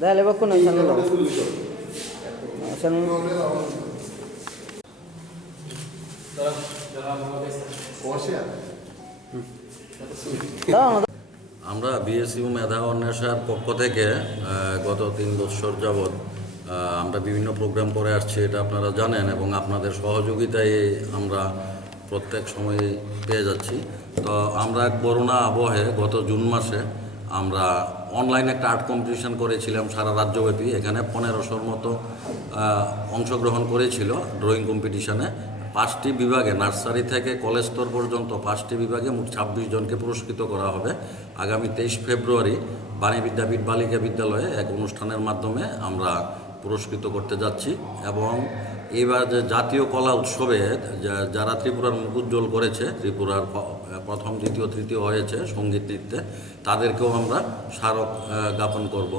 Dale, va con el saludo. আমরা BSU মেধা অন্বেষার পক্ষ থেকে গত 3 বছর যাবৎ আমরা বিভিন্ন প্রোগ্রাম করে আসছি, এটা আপনারা জানেন, এবং আপনাদের সহযোগিতায় আমরা প্রত্যেক সময় পেয়ে যাচ্ছি। তো আমরা করোনা আবহে গত জুন মাসে আমরা অনলাইনে একটা আর্ট কম্পিটিশন করেছিলাম সারা রাজ্যব্যাপী। এখানে 1500-র মতো অংশগ্রহণ করেছিল ড্রয়িং কম্পিটিশনে। 5টি বিভাগে, নার্সারি থেকে কলেজ স্তর পর্যন্ত 5টি বিভাগে মোট 26 জনকে পুরস্কৃত করা হবে। আগামী 23 ফেব্রুয়ারি বাণী বিদ্যাপীঠ বালিকা বিদ্যালয়ে এক অনুষ্ঠানের মাধ্যমে আমরা পুরস্কৃত করতে যাচ্ছি। এবং এবার যে জাতীয় কলা উৎসবে যারা ত্রিপুরার মুখ উজ্জ্বল করেছে, ত্রিপুরার প্রথম, দ্বিতীয়, তৃতীয় হয়েছে সঙ্গীত নৃত্যে, তাদেরকেও আমরা স্মারক জ্ঞাপন করব।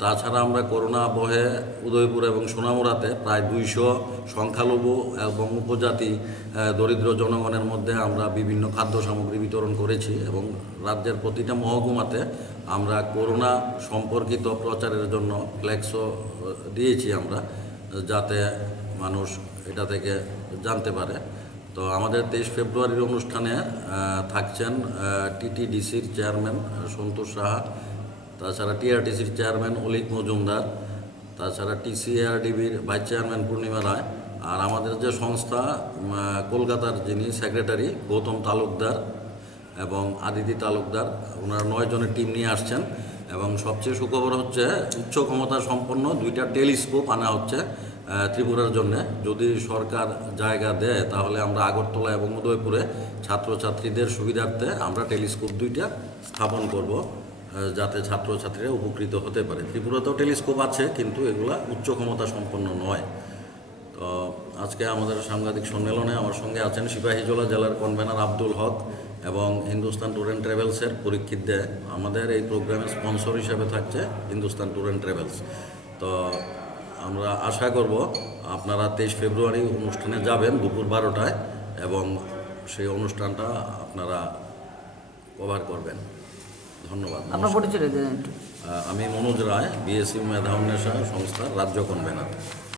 তাছাড়া আমরা করোনা আবহে উদয়পুর এবং সোনামুড়াতে প্রায় 200 সংখ্যালঘু এবং উপজাতি দরিদ্র জনগণের মধ্যে আমরা বিভিন্ন খাদ্য সামগ্রী বিতরণ করেছি। এবং রাজ্যের প্রতিটা মহকুমাতে আমরা করোনা সম্পর্কিত প্রচারের জন্য ফ্ল্যাক্সও দিয়েছি আমরা, যাতে মানুষ এটা থেকে জানতে পারে। তো আমাদের 23 ফেব্রুয়ারির অনুষ্ঠানে থাকছেন টিটিডিসির চেয়ারম্যান সন্তোষ সাহা, তাছাড়া টিআরটিসির চেয়ারম্যান অলিক মজুমদার, তাছাড়া টিসিআরডিবির ভাইস চেয়ারম্যান পূর্ণিমা রায়, আর আমাদের যে সংস্থা কলকাতার যিনি সেক্রেটারি গৌতম তালুকদার এবং আদিতি তালুকদার, ওনারা 9 জনের টিম নিয়ে আসছেন। এবং সবচেয়ে সুখবর হচ্ছে উচ্চ ক্ষমতা সম্পন্ন 2টা টেলিস্কোপ আনা হচ্ছে ত্রিপুরার জন্য। যদি সরকার জায়গা দেয় তাহলে আমরা আগরতলা এবং উদয়পুরে ছাত্রছাত্রীদের সুবিধার্থে আমরা টেলিস্কোপ 2টা স্থাপন করব, যাতে ছাত্রছাত্রীরা উপকৃত হতে পারে। ত্রিপুরাতেও টেলিস্কোপ আছে, কিন্তু এগুলা উচ্চ ক্ষমতা সম্পন্ন নয়। তো আজকে আমাদের সাংবাদিক সম্মেলনে আমার সঙ্গে আছেন সিপাহীজলা জেলার কনভেনার আব্দুল হক এবং হিন্দুস্তান ট্যুর অ্যান্ড ট্রাভেলসের পরীক্ষিত দে। আমাদের এই প্রোগ্রামের স্পন্সর হিসাবে থাকছে হিন্দুস্তান ট্যুর অ্যান্ড ট্রাভেলস। তো আমরা আশা করব আপনারা 23 ফেব্রুয়ারি অনুষ্ঠানে যাবেন দুপুর 12টায়, এবং সেই অনুষ্ঠানটা আপনারা কভার করবেন। ধন্যবাদ। পরিচয় দিন। আমি মনোজ রায়, বিএসইউ মেধা অন্বেষা সংস্থার রাজ্য কনভেনার।